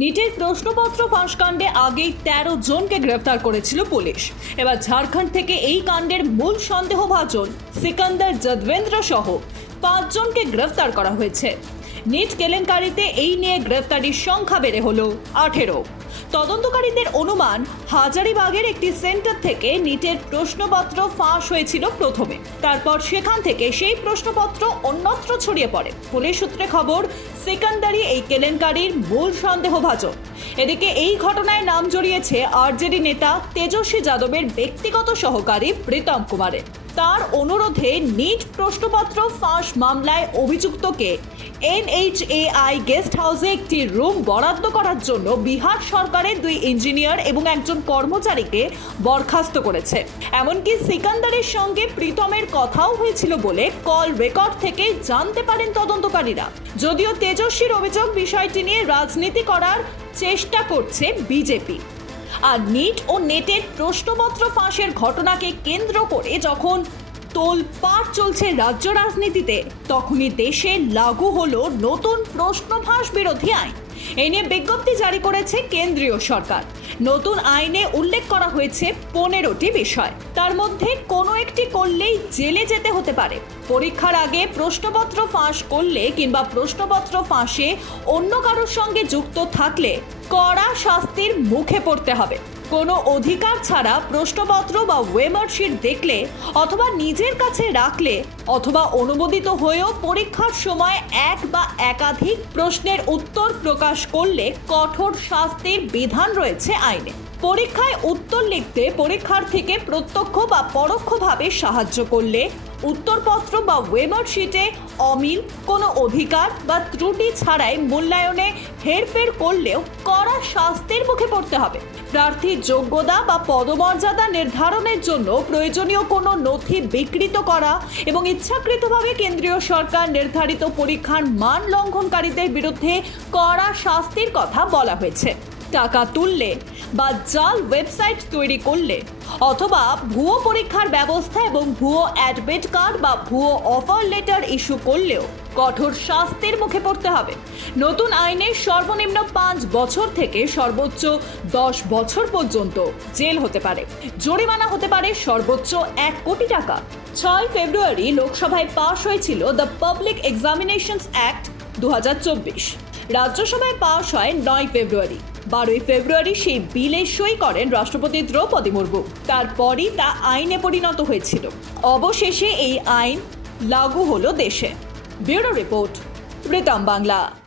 নিটের প্রশ্নপত্র ফাঁসকাণ্ডে আগেই তেরো জনকে গ্রেফতার করেছিল পুলিশ। এবার ঝাড়খণ্ড থেকে এই কাণ্ডের মূল সন্দেহভাজন সিকান্দার যদবেন্দ্র সহ পাঁচজনকে গ্রেফতার করা হয়েছে। নিট কেলেঙ্কারিতে এই নিয়ে গ্রেফতারির সংখ্যা বেড়ে হলো আঠেরো। তদন্তকারীদের অনুমান হাজারিবাগের একটি সেন্টার থেকে নিটের প্রশ্নপত্র ফাঁস হয়েছিল প্রথমে। তারপর সেখান থেকে সেই প্রশ্নপত্র অন্যত্র ছড়িয়ে পড়ে। পুলিশ সূত্রে খবর সেকান্দারি এই কেলেঙ্কারির মূল সন্দেহভাজন এদিকে এই ঘটনায় নাম জড়িয়েছে আরজেডি নেতা তেজস্বী যাদবের ব্যক্তিগত সহকারী প্রীতম কুমারের তার অনুরোধে নিজ প্রশ্নপত্র ফাঁস মামলায় অভিযুক্তকে এনএইচএআই গেস্ট হাউসে একটি রুম বরাদ্দ করার জন্য বিহার সরকারের দুই ইঞ্জিনিয়ার এবং একজন কর্মচারীকে বরখাস্ত করেছে। এমনকি সিকান্দারের সঙ্গে প্রীতমের কথাও হয়েছিল বলে কল রেকর্ড থেকে জানতে পারেন তদন্তকারীরা। যদিও তেজস্বীর অভিযোগ বিষয়টি নিয়ে রাজনীতি করার চেষ্টা করছে বিজেপি। আর নিট ও নেটের প্রশ্নপত্র ফাঁসের ঘটনাকে কেন্দ্র করে যখন তোলপাড় চলছে রাজ্য রাজনীতিতে, তখনই দেশে লাগু হলো নতুন প্রশ্ন ফাঁস বিরোধী আইন। এ নিয়ে বিজ্ঞপ্তি জারি করেছে কেন্দ্রীয় সরকার। নতুন আইনে উল্লেখ করা হয়েছে পনেরোটি বিষয়। তার মধ্যে কোনো একটি করলেই জেলে যেতে হতে পারে। পরীক্ষার আগে প্রশ্নপত্র ফাঁস করলে কিংবা প্রশ্নপত্র ফাঁসে অন্য কারোর সঙ্গে যুক্ত থাকলে কড়া শাস্তির মুখে পড়তে হবে। কোনো অধিকার ছাড়া প্রশ্নপত্র বা ওয়েমারশিট দেখলে অথবা নিজের কাছে রাখলে অথবা অনুমোদিত হয়েও পরীক্ষার সময় এক বা একাধিক প্রশ্নের উত্তর প্রকাশ করলে কঠোর শাস্তির বিধান রয়েছে আইনে। পরীক্ষায় উত্তর লিখতে পরীক্ষার্থীকে প্রত্যক্ষ বা পরোক্ষভাবে সাহায্য করলে উত্তরপত্র বা ওয়েমার শিটে অমিল, কোনো অধিকার বা ত্রুটি ছাড়াই মূল্যায়নে হেরফের করলেও কড়া শাস্তির মুখে পড়তে হবে। প্রার্থীর যোগ্যতা বা পদমর্যাদা নির্ধারণের জন্য প্রয়োজনীয় কোনো নথি বিকৃত করা এবং ইচ্ছাকৃতভাবে কেন্দ্রীয় সরকার নির্ধারিত পরীক্ষার মান লঙ্ঘনকারীদের বিরুদ্ধে কড়া শাস্তির কথা বলা হয়েছে। টাকা তুললে বা জাল ওয়েবসাইট তৈরি করলে অথবা ভুয়ো পরীক্ষার ব্যবস্থা এবং ভুয়ো অ্যাডমিট কার্ড বা ভুয়ো অফার লেটার ইস্যু করলেও কঠোর শাস্তির মুখে পড়তে হবে। নতুন আইনে সর্বনিম্ন পাঁচ বছর থেকে সর্বোচ্চ দশ বছর পর্যন্ত জেল হতে পারে। জরিমানা হতে পারে সর্বোচ্চ এক কোটি টাকা। ছয় ফেব্রুয়ারি লোকসভায় পাশ হয়েছিল দ্য পাবলিক এক্সামিনেশনস অ্যাক্ট দু হাজার চব্বিশ। রাজ্যসভায় পাশ হয় নয় ফেব্রুয়ারি। বারোই ফেব্রুয়ারি সেই বিলে সই করেন রাষ্ট্রপতি দ্রৌপদী মুর্মু। তারপরই তা আইনে পরিণত হয়েছিল। অবশেষে এই আইন লাগু হলো দেশে। Bureau report Ritam Bangla.